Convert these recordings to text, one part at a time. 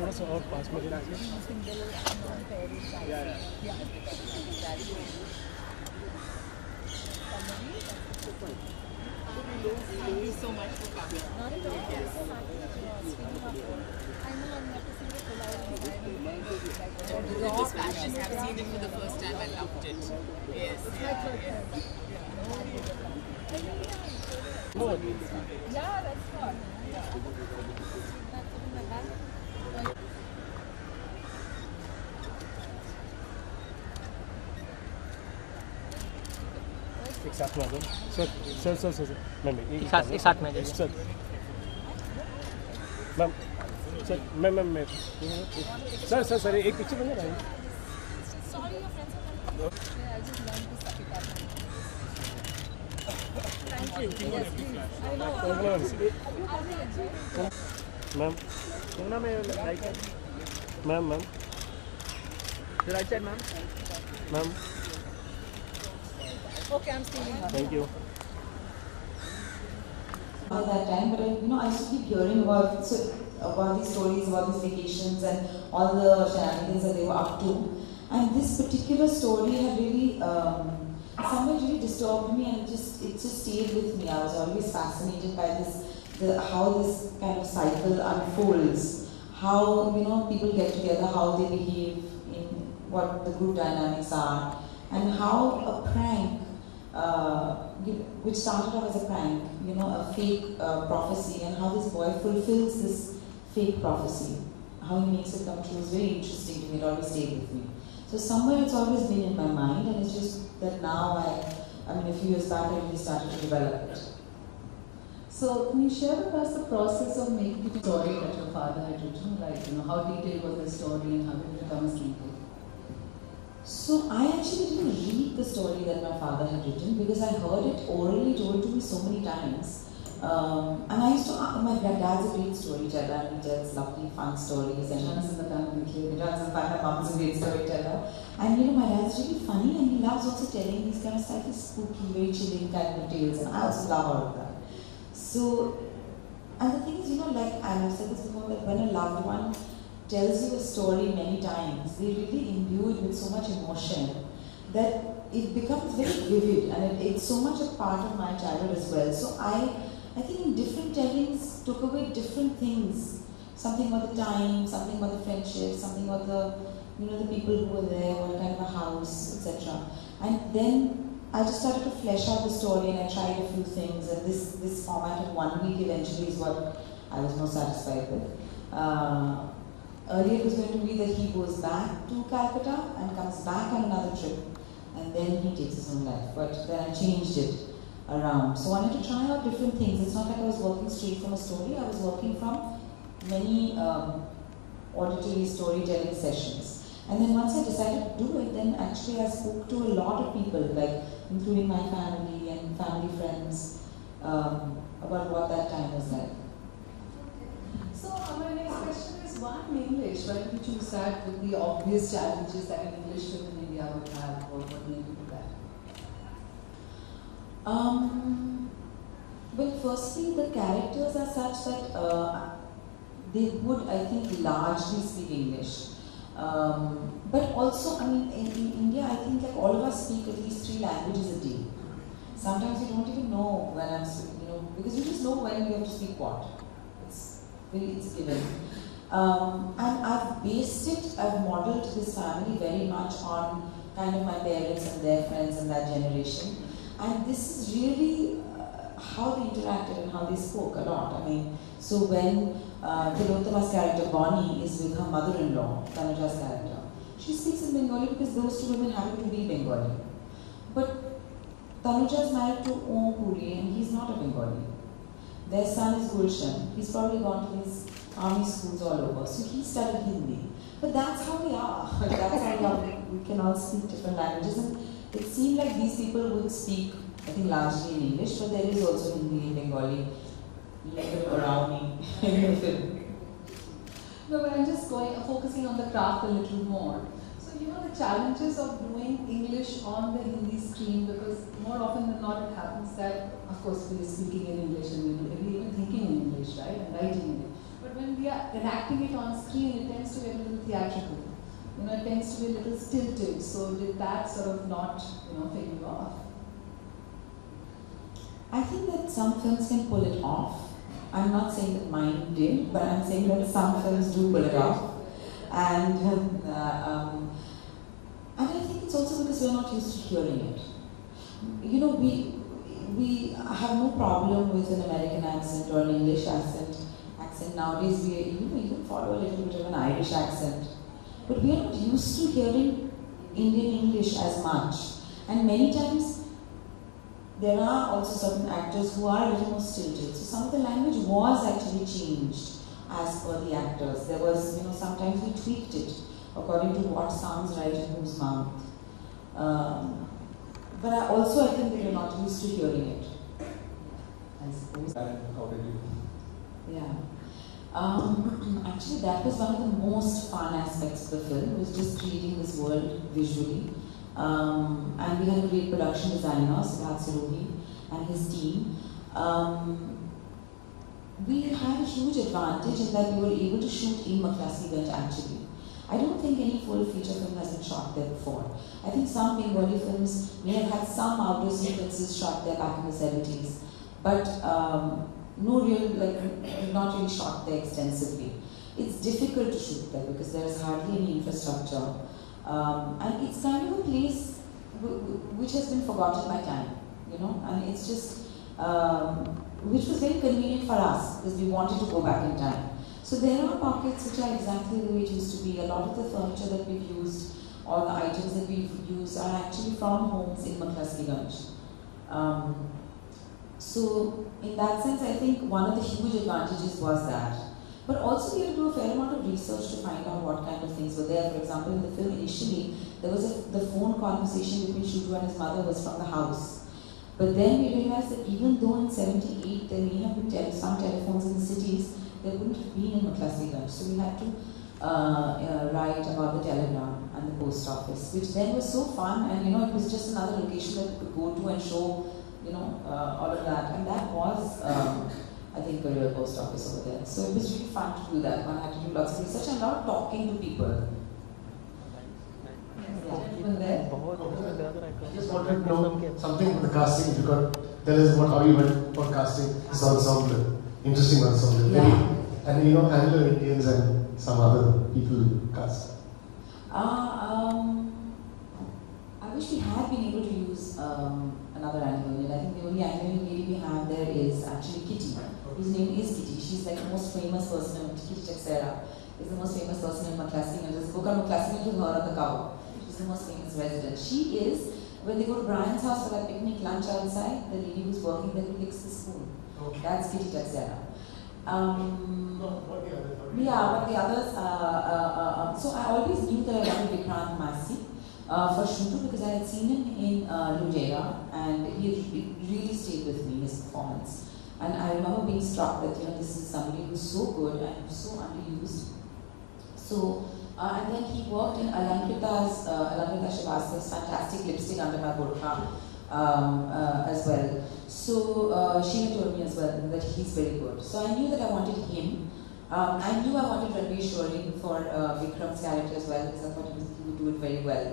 थोड़ा सा और पास में जाके Thank you so much for coming. Not at all. Yes. So happy. It's really helpful. I know I'm not to see the full It was fabulous. I've seen it for the first time. I loved it. Yes. It's my first time. Yeah, that's what. एक साथ में आ जाओ sir ma'am एक साथ में sir ma'am sir ma'am sir एक picture बन रहा है Sorry, your friends are coming. Yeah, I just learned to suck it up. Thank you. Yes, please. I know. Ma'am ma'am right side ma'am ma'am Okay, I'm stealing her. Thank you At that time, but I used to keep hearing about these stories, about these vacations, and all the shenanigans that they were up to. And this particular story had really, somewhat really disturbed me, and it just stayed with me. I was always fascinated by how this kind of cycle unfolds, how people get together, how they behave, in what the group dynamics are, and how a prank. Which started off as a prank, a fake prophecy, and how this boy fulfills this fake prophecy, how he makes it come true is very interesting to me. It always stayed with me. So somewhere it's always been in my mind, and it's just that now a few years back I really started to develop it. So can you share with us the process of making the story that your father had written? Like, how detailed was the story and how did it become a screenplay? So I actually didn't read the story that my father had written because I heard it orally told to me so many times. And I used to, my dad's a great storyteller, and he tells lovely fun stories. And Runs in the family. It runs in the family. My mom's a great storyteller. And my dad's really funny, and he loves also telling these kind of slightly spooky, very chilling kind of tales, and I also love all of that. So, and the thing is, like I've said this before, that when a loved one tells you a story many times, they really imbue it with so much emotion that it becomes very vivid, and it's so much a part of my childhood as well. So I think in different tellings took away different things, something about the time, something about the friendship, something about the the people who were there, what kind of a house, etc. And then I just started to flesh out the story, and I tried a few things, and this format of 1 week eventually is what I was most satisfied with. Earlier it was going to be that he goes back to Calcutta and comes back on another trip, and then he takes his own life. But then I changed it around. So I wanted to try out different things. It's not like I was working straight from a story. I was working from many auditory storytelling sessions. And then once I decided to do it, then actually I spoke to a lot of people, like including my family and family friends, about what that time was like. So my next question is, why in English? Why did you choose that with the obvious challenges that an English film in India would have, or what made you do that? Well, firstly, the characters are such that they would, I think, largely speak English. But also, in India, I think like all of us speak at least 3 languages a day. Sometimes you don't even know when I'm speaking, because you just know when you have to speak what. It's given. And I've modeled this family very much on kind of my parents and their friends and that generation. And this is really how they interacted and how they spoke a lot. So when Tilottama's character Bonnie is with her mother-in-law, Tanuja's character, she speaks in Bengali because those 2 women happen to be Bengali. But Tanuja is married to Om Puri, and he's not a Bengali. Their son is Gulshan. He's probably gone to these army schools all over. So he studied Hindi. But that's how we are. That's how we can all speak different languages. And it seemed like these people would speak, I think, largely in English, but there is also Hindi and Bengali little around me in the film. No, but I'm just focusing on the craft a little more. So, the challenges of doing English on the Hindi screen, because more often than not it happens that, of course, we're speaking in English and we're even thinking in English, right, and writing in it. But when we are enacting it on screen, it tends to get a little theatrical. You know, it tends to be a little stilted. So did that sort of not, fail you off? I think that some films can pull it off. I'm not saying that mine did, but I'm saying that some films do pull it off. And I think it's also because we're not used to hearing it. You know, we have no problem with an American accent or an English accent. Nowadays, we even follow a little bit of an Irish accent. But we are not used to hearing Indian English as much. And many times, there are also certain actors who are a little more stilted. So some of the language was actually changed as per the actors. There was, sometimes we tweaked it according to what sounds right in whose mouth. But I think we are not used to hearing it, I suppose. How did you? Yeah. Actually, that was one of the most fun aspects of the film, was just creating this world visually. And we had a great production designer, Siddharth Sirohi, and his team. We had a huge advantage in that we were able to shoot in McCluskey actually. I don't think any full feature film has been shot there before. I think some Bengali films may have had some outdoor sequences shot there back in the 70s, but not really shot there extensively. It's difficult to shoot there because there is hardly any infrastructure. And it's kind of a place which has been forgotten by time, and it's just, which was very convenient for us because we wanted to go back in time. So there are pockets which are exactly the way it used to be. A lot of the furniture that we've used or the items that we've used are actually from homes in McCluskeyganj. So in that sense, I think one of the huge advantages was that. But also we had to do a fair amount of research to find out what kind of things were there. For example, in the film initially, there was the phone conversation between Shutu and his mother was from the house. But then we realized that even though in 78 there may have been some telephones in the cities, there wouldn't have been in McCluskeyganj. So we had to write about the telegram and the post office, which then was so fun, and it was just another location that we could go to and show, all of that. And that was, I think, a real post office over there. So it was really fun to do that. One had to do lots of research and a lot of talking to people. I just wanted to know something about the casting. If you could tell us about how you went for casting this ensemble, interesting ensemble. Yeah. And Anglo-Indians and some other people cast. I wish we had been able to use another Anglo-Indian. I think the only Anglo-Indian lady we have there is actually Kitty, whose name is Kitty. She's like the most famous person, Kitty Chaksera is the most famous person in McCluskeyganj. There's a book on McCluskeyganj with her on the cover. She's the most famous resident. She is, when they go to Brian's house for that picnic lunch outside, the lady who's working there who licks the spoon. Okay. That's Kitty Chaksera. What the others? Yeah, but the others, so I always knew that I wanted Vikrant Massey for Shutu because I had seen him in Ludera and he really stayed with me, his performance. And I remember being struck that, this is somebody who's so good and who's so underused. So, and then he worked in Alankrita Srivastava's fantastic Lipstick Under My Burqa as well. So she had told me as well that he's very good. So I knew that I wanted him. I knew I wanted Ranveer Shori for Vikram's character as well because I thought he would do it very well.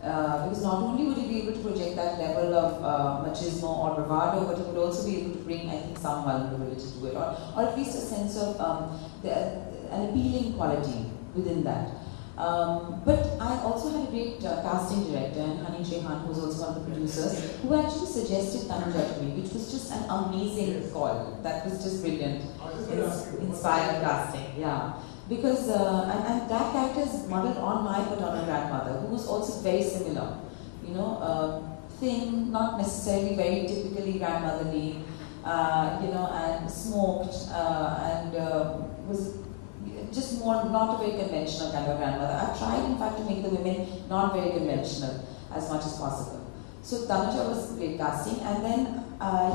Because not only would he be able to project that level of machismo or bravado, but he would also be able to bring, I think, some vulnerability to it, or at least a sense of an appealing quality within that. But I also had a great casting director, Hani Shehan, who was also one of the producers, who actually suggested Tanuja to me, which was just an amazing call. That was just brilliant. Inspired casting, yeah. Because, and that character is modeled on my paternal grandmother, who was also very similar. Thin, not necessarily very typically grandmotherly, and smoked, and was just more, not a very conventional kind of grandmother. I tried, in fact, to make the women not very conventional as much as possible. So Tanuja was great casting, and then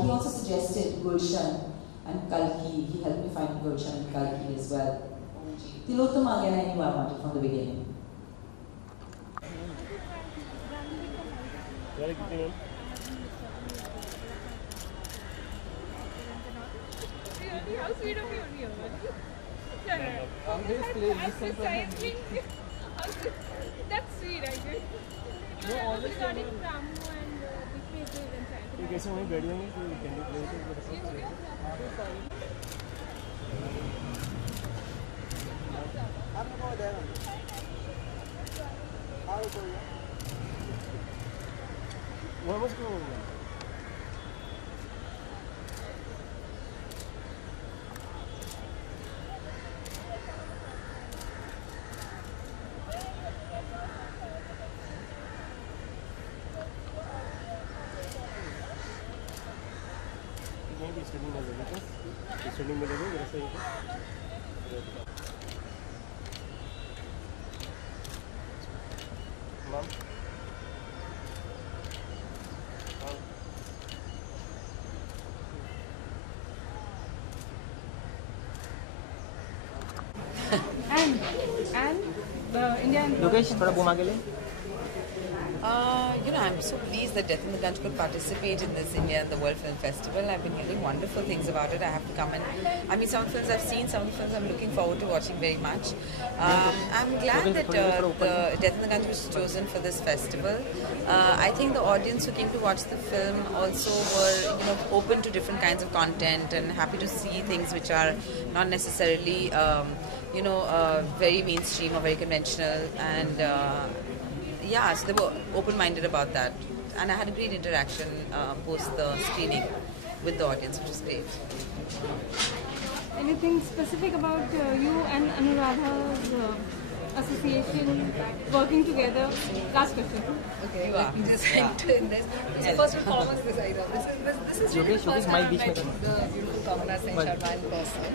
he also suggested Gulshan and Kalki. He helped me find Gulshan and Kalki as well. Tilottama again, I knew I wanted from the beginning. How sweet of you. That's sweet, I guess. No, regarding Ramu and Vishnu and ये कैसे वहीं बैठ जाएंगे कि candy play तो वो मुझको studio में ले लो स्टूडियो में ले लो जैसे ma'am and the Indian. Yogesh थोड़ा बूम आगे ले. I'm so pleased that Death in the Gunj could participate in this India and the World Film Festival. I've been hearing wonderful things about it. I have to come and, I mean, some films I've seen, some films I'm looking forward to watching very much. I'm glad that the Death in the Gunj was chosen for this festival. I think the audience who came to watch the film also were, open to different kinds of content and happy to see things which are not necessarily, very mainstream or very conventional. And so they were open-minded about that, and I had a great interaction post the screening with the audience, which was great. Anything specific about you and Anuradha's association working together? Last question. Okay, let me just enter in this. So first and foremost, this is really the first time I met the beautiful Kamala Sen Sharma in person.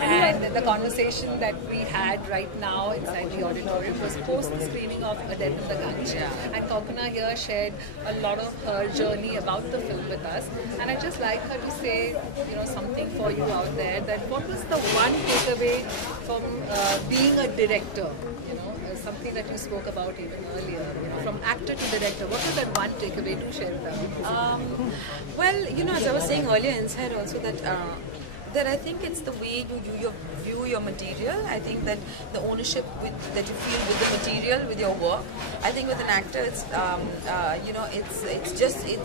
And the conversation that we had right now inside the auditorium was post the screening of A Death in the Gunj. And Kalpana here shared a lot of her journey about the film with us. And I'd just like her to say, something for you out there, that what was the one takeaway from being a director? Something that you spoke about even earlier, from actor to director. What was that one takeaway? Do share with us. As I was saying earlier inside also that I think it's the way you view your material. I think that the ownership that you feel with the material, with your work. I think with an actor, it's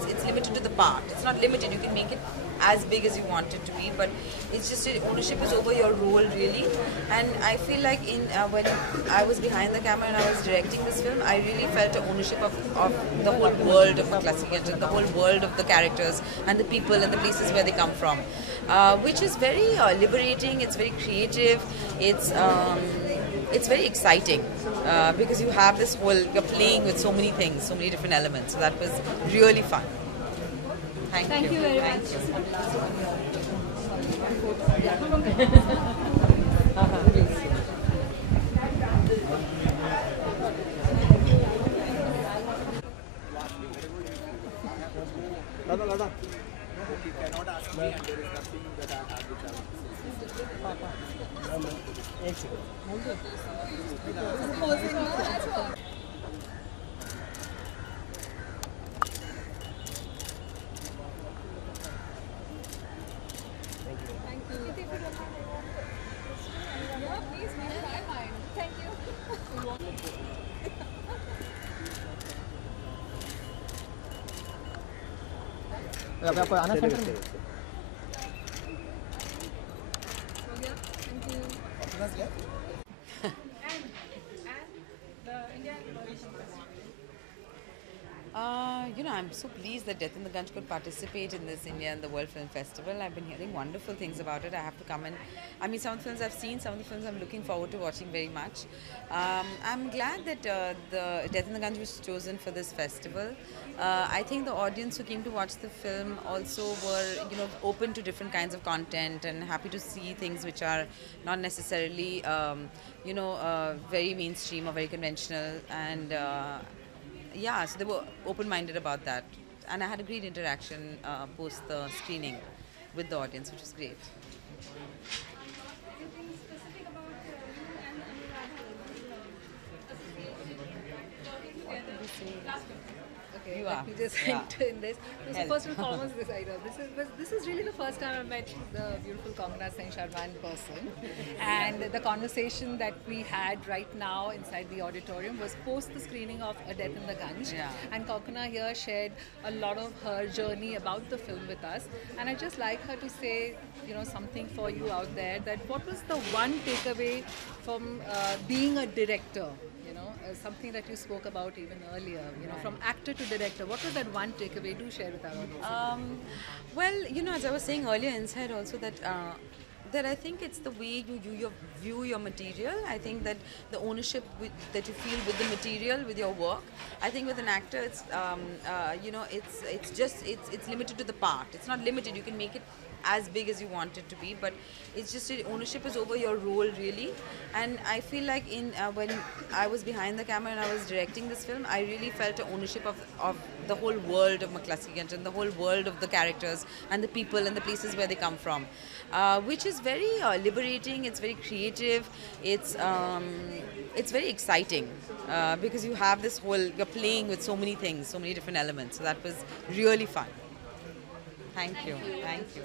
it's limited to the part. It's not limited. You can make it as big as you want it to be, but it's just ownership is over your role really. And I feel like when I was behind the camera and I was directing this film, I really felt the ownership of the whole world of McCluskey, the whole world of the characters and the people and the places where they come from, which is very liberating. It's very creative. It's very exciting because you have this you're playing with so many things, so many different elements. So that was really fun. Thank you very much. अभी आपको आना centre में. I'm so pleased that Death in the Gunj could participate in this India and the World Film Festival. I've been hearing wonderful things about it. I have to come and, I mean, some films I've seen, some of the films I'm looking forward to watching very much. I'm glad that the Death in the Gunj was chosen for this festival. I think the audience who came to watch the film also were, open to different kinds of content and happy to see things which are not necessarily, very mainstream or very conventional. And so they were open-minded about that. And I had a great interaction post the screening with the audience, which was great. Anything specific about you and Anuradha's association working together? Last question. Okay, you are. Yeah. We just Yeah. went in this. So Hell. first and foremost, this is really the first time I met the beautiful Kangana Singh Sharma in person, and the conversation that we had right now inside the auditorium was post the screening of A Death in the Ganj. Yeah. And Kangana here shared a lot of her journey about the film with us, and I just like her to say, something for you out there. That what was the one takeaway from being a director? Something that you spoke about even earlier, from actor to director. What was that one takeaway? Do share with our audience. Well, as I was saying earlier inside also that I think it's the way you view your material. I think that the ownership that you feel with the material, with your work. I think with an actor, it's it's limited to the part. It's not limited. You can make it as big as you want it to be, but it's just ownership is over your role really. And I feel like when I was behind the camera and I was directing this film, I really felt an ownership of the whole world of McCluskey and the whole world of the characters and the people and the places where they come from, which is very liberating. It's very creative. It's very exciting because you have this you're playing with so many things, so many different elements. So that was really fun. Thank you. Thank you.